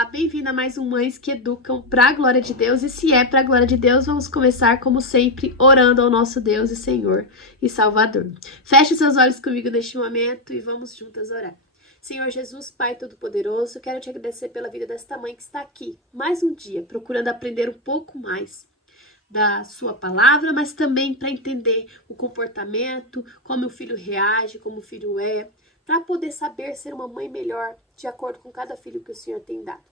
Olá, bem-vinda a mais um Mães que Educam para a Glória de Deus. E se é para a Glória de Deus, vamos começar, como sempre, orando ao nosso Deus e Senhor e Salvador. Feche seus olhos comigo neste momento e vamos juntas orar. Senhor Jesus, Pai Todo-Poderoso, quero te agradecer pela vida desta mãe que está aqui, mais um dia, procurando aprender um pouco mais da sua palavra, mas também para entender o comportamento, como o filho reage, como o filho é, para poder saber ser uma mãe melhor de acordo com cada filho que o Senhor tem dado.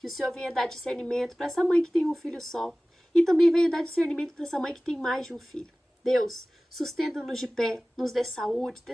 Que o Senhor venha dar discernimento para essa mãe que tem um filho só e também venha dar discernimento para essa mãe que tem mais de um filho. Deus, sustenta-nos de pé, nos dê saúde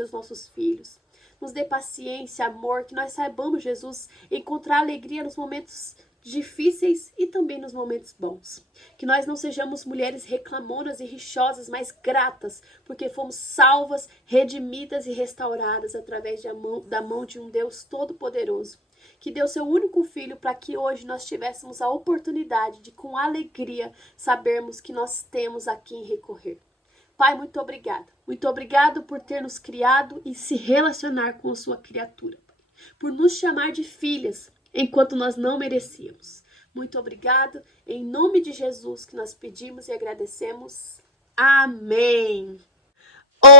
aos nossos filhos. Nos dê paciência, amor, que nós saibamos, Jesus, encontrar alegria nos momentos difíceis e também nos momentos bons. Que nós não sejamos mulheres reclamonas e rixosas, mas gratas, porque fomos salvas, redimidas e restauradas através da mão de um Deus Todo-Poderoso, que deu seu único filho para que hoje nós tivéssemos a oportunidade de, com alegria, sabermos que nós temos a quem recorrer. Pai, muito obrigada. Muito obrigado por ter nos criado e se relacionar com a sua criatura, por nos chamar de filhas, enquanto nós não merecíamos. Muito obrigado, em nome de Jesus que nós pedimos e agradecemos. Amém.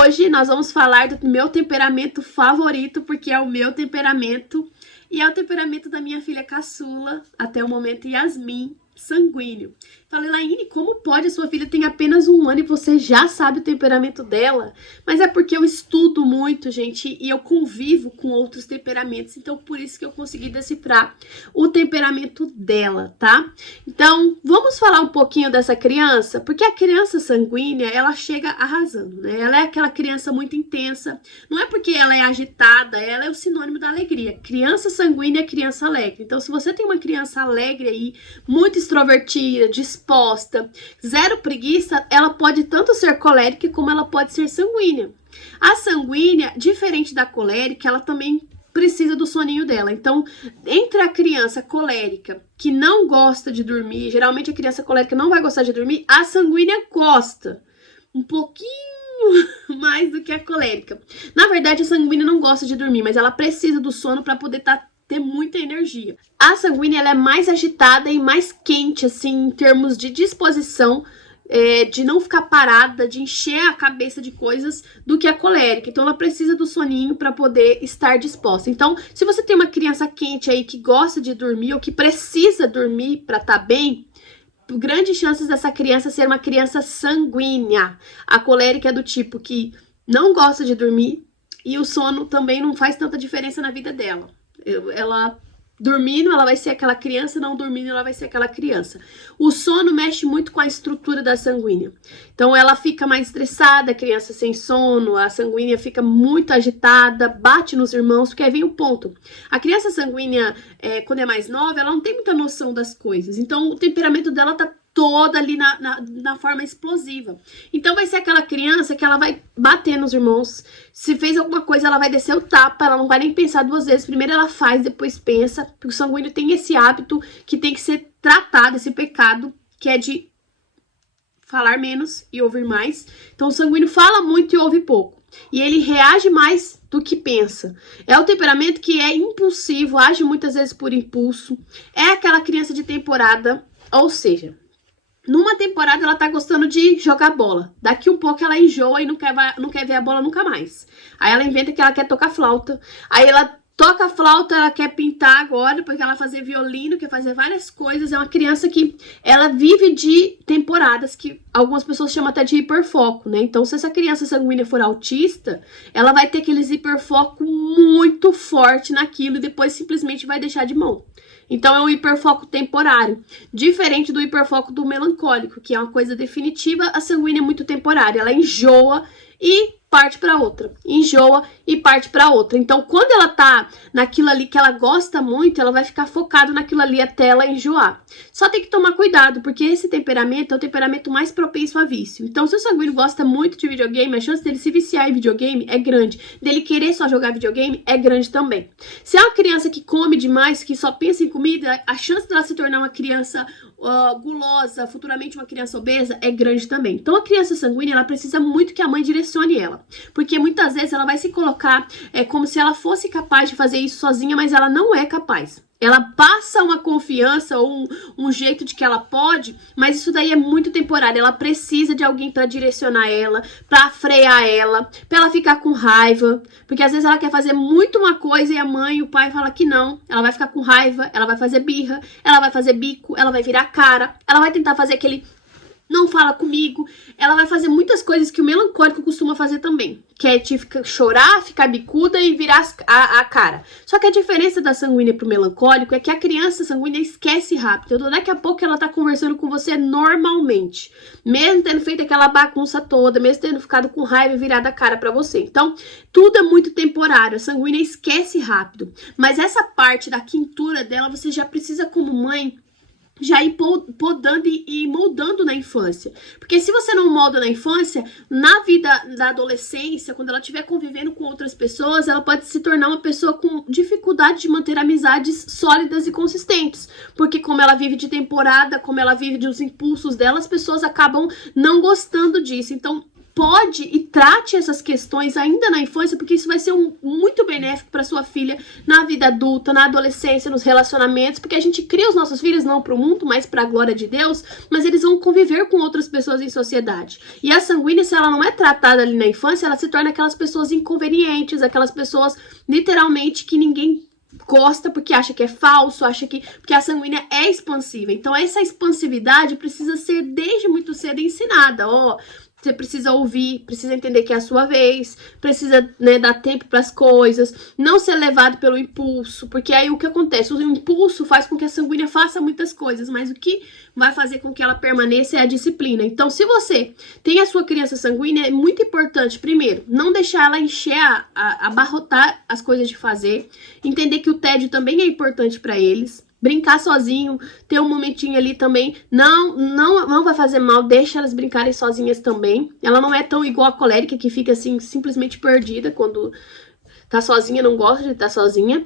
Hoje nós vamos falar do meu temperamento favorito, porque é o meu temperamento e é o temperamento da minha filha caçula, até o momento Yasmin, sanguíneo. Falei, Laine, como pode? A sua filha tem apenas 1 ano e você já sabe o temperamento dela? Mas é porque eu estudo muito, gente, e eu convivo com outros temperamentos, então por isso que eu consegui decifrar o temperamento dela, tá? Então, vamos falar um pouquinho dessa criança, porque a criança sanguínea, ela chega arrasando, né? Ela é aquela criança muito intensa, não é porque ela é agitada, ela é o sinônimo da alegria. Criança sanguínea é criança alegre. Então, se você tem uma criança alegre aí, muito extrovertida, disposta, zero preguiça, ela pode tanto ser colérica como ela pode ser sanguínea. A sanguínea, diferente da colérica, ela também precisa do soninho dela. Então, entre a criança colérica, que não gosta de dormir, geralmente a criança colérica não vai gostar de dormir, a sanguínea gosta um pouquinho mais do que a colérica. Na verdade, a sanguínea não gosta de dormir, mas ela precisa do sono para poder ter muita energia. A sanguínea, ela é mais agitada e mais quente, assim, em termos de disposição, de não ficar parada, de encher a cabeça de coisas, do que a colérica. Então, ela precisa do soninho para poder estar disposta. Então, se você tem uma criança quente aí que gosta de dormir ou que precisa dormir para estar bem, grandes chances dessa criança ser uma criança sanguínea. A colérica é do tipo que não gosta de dormir e o sono também não faz tanta diferença na vida dela. Ela dormindo, ela vai ser aquela criança, não dormindo, ela vai ser aquela criança. O sono mexe muito com a estrutura da sanguínea. Então, ela fica mais estressada, a criança sem sono, a sanguínea fica muito agitada, bate nos irmãos, porque aí vem o ponto. A criança sanguínea, quando é mais nova, ela não tem muita noção das coisas. Então, o temperamento dela tá toda ali na forma explosiva. Então, vai ser aquela criança que ela vai bater nos irmãos. Se fez alguma coisa, ela vai descer o tapa, ela não vai nem pensar 2 vezes. Primeiro ela faz, depois pensa. Porque o sanguíneo tem esse hábito que tem que ser tratado, esse pecado, que é de falar menos e ouvir mais. Então, o sanguíneo fala muito e ouve pouco. E ele reage mais do que pensa. É o temperamento que é impulsivo, age muitas vezes por impulso. É aquela criança de temporada, ou seja, numa temporada ela tá gostando de jogar bola. Daqui um pouco ela enjoa e não quer ver a bola nunca mais. Aí ela inventa que ela quer tocar flauta. Aí ela toca a flauta, ela quer pintar agora, porque ela fazer violino, quer fazer várias coisas. É uma criança que ela vive de temporadas, que algumas pessoas chamam até de hiperfoco, né? Então, se essa criança sanguínea for autista, ela vai ter aqueles hiperfoco muito forte naquilo e depois simplesmente vai deixar de mão. Então, é um hiperfoco temporário, diferente do hiperfoco do melancólico, que é uma coisa definitiva. A sanguínea é muito temporária, ela enjoa e parte para outra, enjoa e parte para outra. Então, quando ela tá naquilo ali que ela gosta muito, ela vai ficar focada naquilo ali até ela enjoar. Só tem que tomar cuidado, porque esse temperamento é o temperamento mais propício a vício. Então, se o sanguíneo gosta muito de videogame, a chance dele se viciar em videogame é grande. Dele querer só jogar videogame é grande também. Se é uma criança que come demais, que só pensa em comida, a chance dela se tornar uma criança gulosa, futuramente uma criança obesa, é grande também. Então, a criança sanguínea, ela precisa muito que a mãe direcione ela. Porque muitas vezes ela vai se colocar como se ela fosse capaz de fazer isso sozinha, mas ela não é capaz. Ela passa uma confiança ou um jeito de que ela pode, mas isso daí é muito temporário. Ela precisa de alguém para direcionar ela, para frear ela, para ela ficar com raiva. Porque às vezes ela quer fazer muito uma coisa e a mãe e o pai falam que não. Ela vai ficar com raiva, ela vai fazer birra, ela vai fazer bico, ela vai virar cara, ela vai tentar fazer aquele não fala comigo. Ela vai fazer muitas coisas que o melancólico costuma fazer também. Que é chorar, ficar bicuda e virar a cara. Só que a diferença da sanguínea pro melancólico é que a criança sanguínea esquece rápido. Então daqui a pouco ela tá conversando com você normalmente. Mesmo tendo feito aquela bagunça toda, mesmo tendo ficado com raiva e virado a cara pra você. Então tudo é muito temporário. A sanguínea esquece rápido. Mas essa parte da quintura dela, você já precisa como mãe já ir podando e moldando na infância. Porque se você não molda na infância, na vida da adolescência, quando ela estiver convivendo com outras pessoas, ela pode se tornar uma pessoa com dificuldade de manter amizades sólidas e consistentes. Porque como ela vive de temporada, como ela vive dos impulsos dela, as pessoas acabam não gostando disso. Então, pode e trate essas questões ainda na infância, porque isso vai ser muito benéfico para sua filha na vida adulta, na adolescência, nos relacionamentos, porque a gente cria os nossos filhos não para o mundo, mas para a glória de Deus, mas eles vão conviver com outras pessoas em sociedade. E a sanguínea, se ela não é tratada ali na infância, ela se torna aquelas pessoas inconvenientes, aquelas pessoas literalmente que ninguém gosta porque acha que é falso, porque a sanguínea é expansiva. Então essa expansividade precisa ser desde muito cedo ensinada. Você precisa ouvir, precisa entender que é a sua vez, precisa, né, dar tempo para as coisas, não ser levado pelo impulso, porque aí o que acontece? O impulso faz com que a sanguínea faça muitas coisas, mas o que vai fazer com que ela permaneça é a disciplina. Então, se você tem a sua criança sanguínea, é muito importante, primeiro, não deixar ela encher, abarrotar as coisas de fazer, entender que o tédio também é importante para eles. Brincar sozinho, ter um momentinho ali também, não vai fazer mal, deixa elas brincarem sozinhas também. Ela não é tão igual a colérica, que fica assim, simplesmente perdida quando tá sozinha, não gosta de estar sozinha.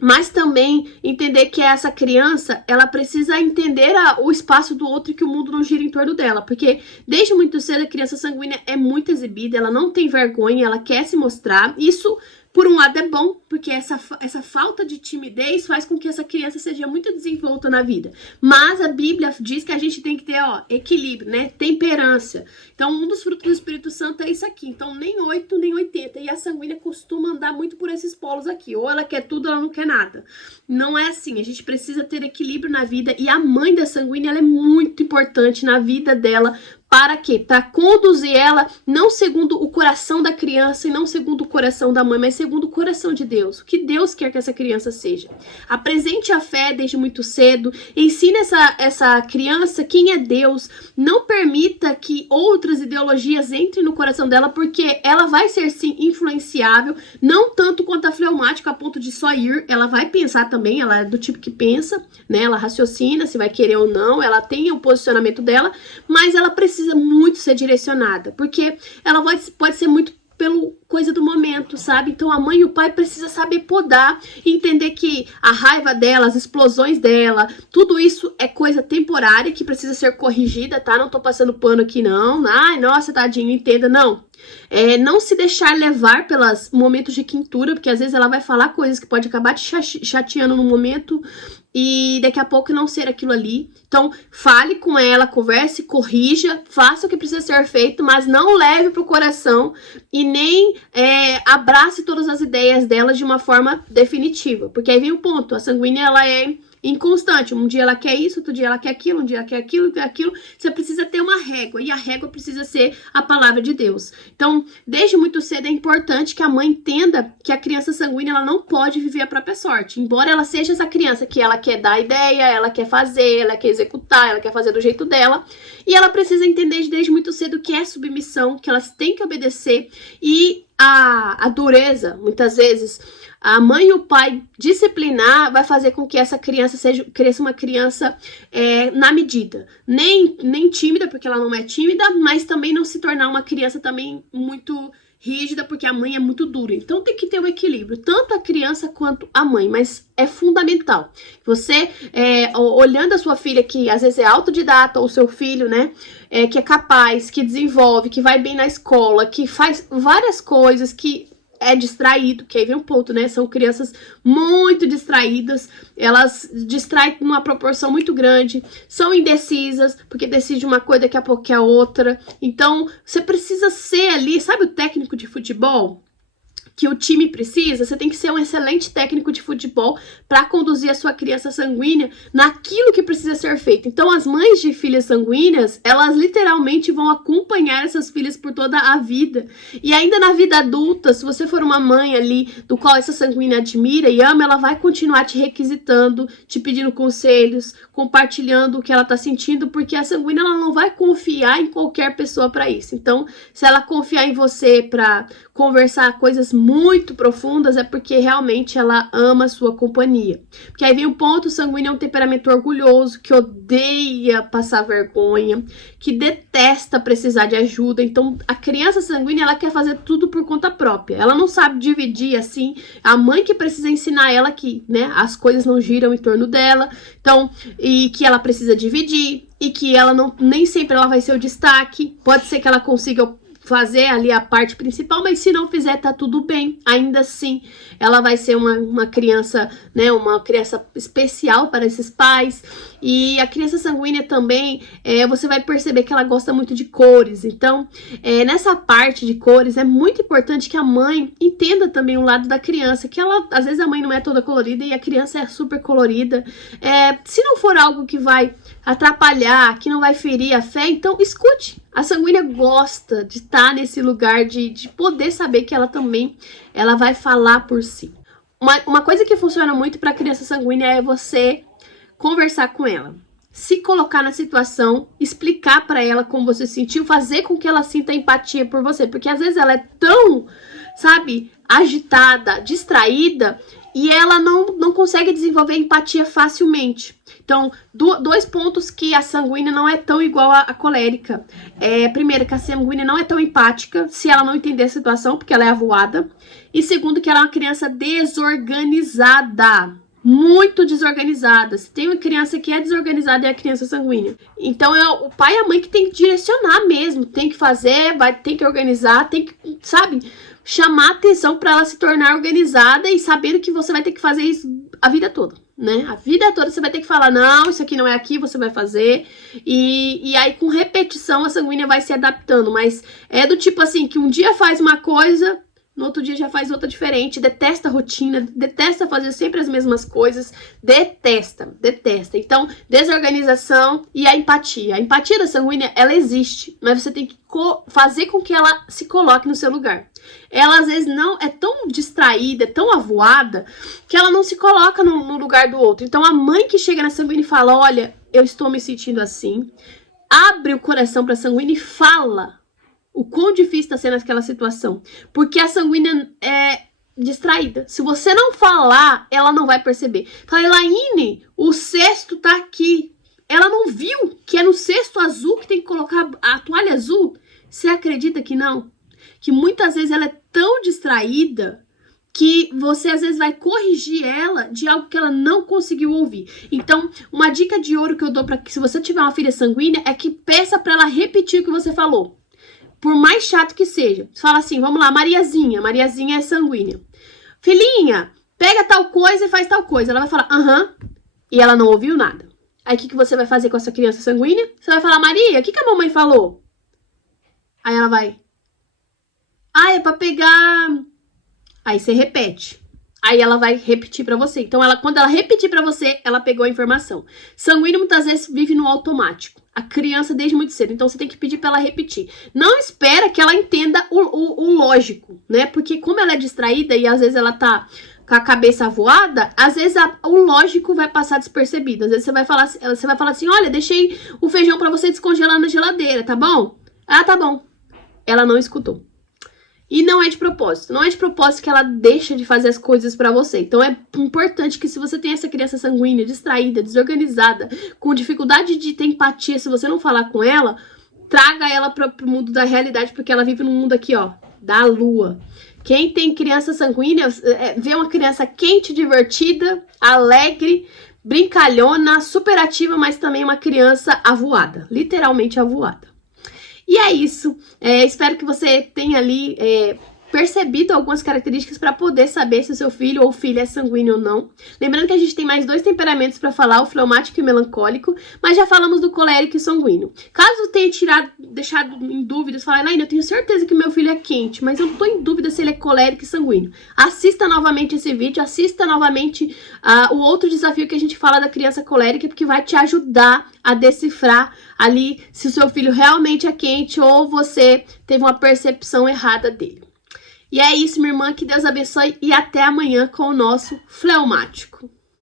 Mas também entender que essa criança, ela precisa entender o espaço do outro e que o mundo não gira em torno dela. Porque desde muito cedo a criança sanguínea é muito exibida, ela não tem vergonha, ela quer se mostrar. Isso, por um lado, é bom, porque essa falta de timidez faz com que essa criança seja muito desenvolta na vida. Mas a Bíblia diz que a gente tem que ter, equilíbrio, né? Temperança. Então, um dos frutos do Espírito Santo é isso aqui. Então, nem 8, nem 80. E a sanguínea costuma andar muito por esses polos aqui. Ou ela quer tudo, ou ela não quer nada. Não é assim. A gente precisa ter equilíbrio na vida. E a mãe da sanguínea, ela é muito importante na vida dela. Para quê? Para conduzir ela não segundo o coração da criança e não segundo o coração da mãe, mas segundo o coração de Deus. O que Deus quer que essa criança seja. Apresente a fé desde muito cedo. Ensine essa criança quem é Deus. Não permita que outras ideologias entrem no coração dela, porque ela vai ser, sim, influenciável. Não tanto quanto a fleumática, a ponto de só ir. Ela vai pensar também, ela é do tipo que pensa, né? Ela raciocina se vai querer ou não. Ela tem o posicionamento dela, mas ela precisa muito ser direcionada, porque ela pode ser muito pelo coisa do momento, sabe? Então a mãe e o pai precisam saber podar e entender que a raiva dela, as explosões dela, tudo isso é coisa temporária que precisa ser corrigida, tá? Não tô passando pano aqui, não. Ai, nossa, tadinho, entenda, não. Não se deixar levar pelos momentos de quintura, porque às vezes ela vai falar coisas que pode acabar te chateando no momento e daqui a pouco não ser aquilo ali. Então, fale com ela, converse, corrija, faça o que precisa ser feito, mas não leve pro coração e nem abrace todas as ideias dela de uma forma definitiva. Porque aí vem o ponto, a sanguínea, ela é inconstante. Um dia ela quer isso, outro dia ela quer aquilo, um dia ela quer aquilo, quer aquilo. Você precisa ter uma régua, e a régua precisa ser a palavra de Deus. Então, desde muito cedo é importante que a mãe entenda que a criança sanguínea, ela não pode viver a própria sorte. Embora ela seja essa criança que ela quer dar ideia, ela quer fazer, ela quer executar, ela quer fazer do jeito dela. E ela precisa entender desde muito cedo que é submissão, que elas têm que obedecer. E a dureza, muitas vezes, a mãe e o pai disciplinar vai fazer com que essa criança cresça uma criança na medida. Nem tímida, porque ela não é tímida, mas também não se tornar uma criança também muito rígida, porque a mãe é muito dura. Então tem que ter um equilíbrio, tanto a criança quanto a mãe, mas é fundamental. Você, olhando a sua filha, que às vezes é autodidata, ou o seu filho, né, que é capaz, que desenvolve, que vai bem na escola, que faz várias coisas, que é distraído, que aí vem um ponto, né? São crianças muito distraídas, elas distraem numa proporção muito grande, são indecisas, porque decide uma coisa, daqui a pouco é a outra. Então, você precisa ser ali, sabe o técnico de futebol? Que o time precisa, você tem que ser um excelente técnico de futebol para conduzir a sua criança sanguínea naquilo que precisa ser feito. Então, as mães de filhas sanguíneas, elas literalmente vão acompanhar essas filhas por toda a vida. E ainda na vida adulta, se você for uma mãe ali do qual essa sanguínea admira e ama, ela vai continuar te requisitando, te pedindo conselhos, compartilhando o que ela tá sentindo, porque a sanguínea ela não vai confiar em qualquer pessoa para isso. Então, se ela confiar em você para conversar coisas muito profundas, é porque realmente ela ama a sua companhia. Porque aí vem o ponto, o sanguíneo é um temperamento orgulhoso, que odeia passar vergonha, que detesta precisar de ajuda. Então, a criança sanguínea, ela quer fazer tudo por conta própria. Ela não sabe dividir, assim, a mãe que precisa ensinar ela que, né, as coisas não giram em torno dela. Então, e que ela precisa dividir, e que ela não, nem sempre ela vai ser o destaque. Pode ser que ela consiga fazer ali a parte principal, mas se não fizer, tá tudo bem. Ainda assim, ela vai ser uma criança, né, uma criança especial para esses pais. E a criança sanguínea também, você vai perceber que ela gosta muito de cores. Então, nessa parte de cores, é muito importante que a mãe entenda também o lado da criança, que ela, às vezes a mãe não é toda colorida e a criança é super colorida. Se não for algo que vai atrapalhar, que não vai ferir a fé, então escute. A sanguínea gosta de estar nesse lugar, de poder saber que ela também, ela vai falar por si. Uma coisa que funciona muito para a criança sanguínea é você conversar com ela, se colocar na situação, explicar para ela como você se sentiu, fazer com que ela sinta empatia por você, porque às vezes ela é tão, sabe, agitada, distraída, e ela não consegue desenvolver empatia facilmente. Então, dois pontos que a sanguínea não é tão igual à colérica. Primeiro, que a sanguínea não é tão empática se ela não entender a situação, porque ela é avoada. E segundo, que ela é uma criança desorganizada. Muito desorganizada. Se tem uma criança que é desorganizada, é a criança sanguínea. Então, o pai e a mãe que tem que direcionar mesmo. Tem que fazer, tem que organizar, tem que, sabe, chamar atenção para ela se tornar organizada e sabendo que você vai ter que fazer isso a vida toda, né? A vida toda você vai ter que falar, não, isso aqui não é aqui, você vai fazer. E aí, com repetição, a sanguínea vai se adaptando. Mas é do tipo assim, que um dia faz uma coisa, no outro dia já faz outra diferente, detesta a rotina, detesta fazer sempre as mesmas coisas, detesta. Então, desorganização e a empatia. A empatia da sanguínea, ela existe, mas você tem que fazer com que ela se coloque no seu lugar. Ela, às vezes, não é tão distraída, é tão avoada, que ela não se coloca no lugar do outro. Então, a mãe que chega na sanguínea e fala, olha, eu estou me sentindo assim, abre o coração para a sanguínea e fala o quão difícil está sendo aquela situação. Porque a sanguínea é distraída. Se você não falar, ela não vai perceber. Fala, Elaine, o cesto tá aqui. Ela não viu que é no cesto azul que tem que colocar a toalha azul? Você acredita que não? Que muitas vezes ela é tão distraída que você às vezes vai corrigir ela de algo que ela não conseguiu ouvir. Então, uma dica de ouro que eu dou para que se você tiver uma filha sanguínea é que peça para ela repetir o que você falou. Por mais chato que seja. Você fala assim, vamos lá, Mariazinha é sanguínea. Filhinha, pega tal coisa e faz tal coisa. Ela vai falar, aham, e ela não ouviu nada. Aí o que você vai fazer com essa criança sanguínea? Você vai falar, Maria, o que a mamãe falou? Aí ela vai, é pra pegar... Aí você repete. Aí ela vai repetir pra você. Então, quando ela repetir pra você, ela pegou a informação. Sanguíneo muitas vezes vive no automático. A criança desde muito cedo. Então, você tem que pedir pra ela repetir. Não espera que ela entenda o lógico, né? Porque como ela é distraída e às vezes ela tá com a cabeça avoada, às vezes o lógico vai passar despercebido. Às vezes você vai falar assim, olha, deixei o feijão pra você descongelar na geladeira, tá bom? Ah, tá bom. Ela não escutou. E não é de propósito. Não é de propósito que ela deixa de fazer as coisas pra você. Então, é importante que se você tem essa criança sanguínea, distraída, desorganizada, com dificuldade de ter empatia, se você não falar com ela, traga ela pro mundo da realidade, porque ela vive num mundo aqui, ó, da lua. Quem tem criança sanguínea, vê uma criança quente, divertida, alegre, brincalhona, superativa, mas também uma criança avoada. Literalmente avoada. E é isso, espero que você tenha ali percebido algumas características para poder saber se o seu filho ou filha é sanguíneo ou não. Lembrando que a gente tem mais 2 temperamentos para falar, o fleumático e o melancólico, mas já falamos do colérico e sanguíneo. Caso tenha deixado em dúvidas, falar, Naina, eu tenho certeza que meu filho é quente, mas eu não tô em dúvida se ele é colérico e sanguíneo. Assista novamente esse vídeo, assista novamente o outro desafio que a gente fala da criança colérica, porque vai te ajudar a decifrar ali se o seu filho realmente é quente ou você teve uma percepção errada dele. E é isso, minha irmã, que Deus abençoe e até amanhã com o nosso fleumático.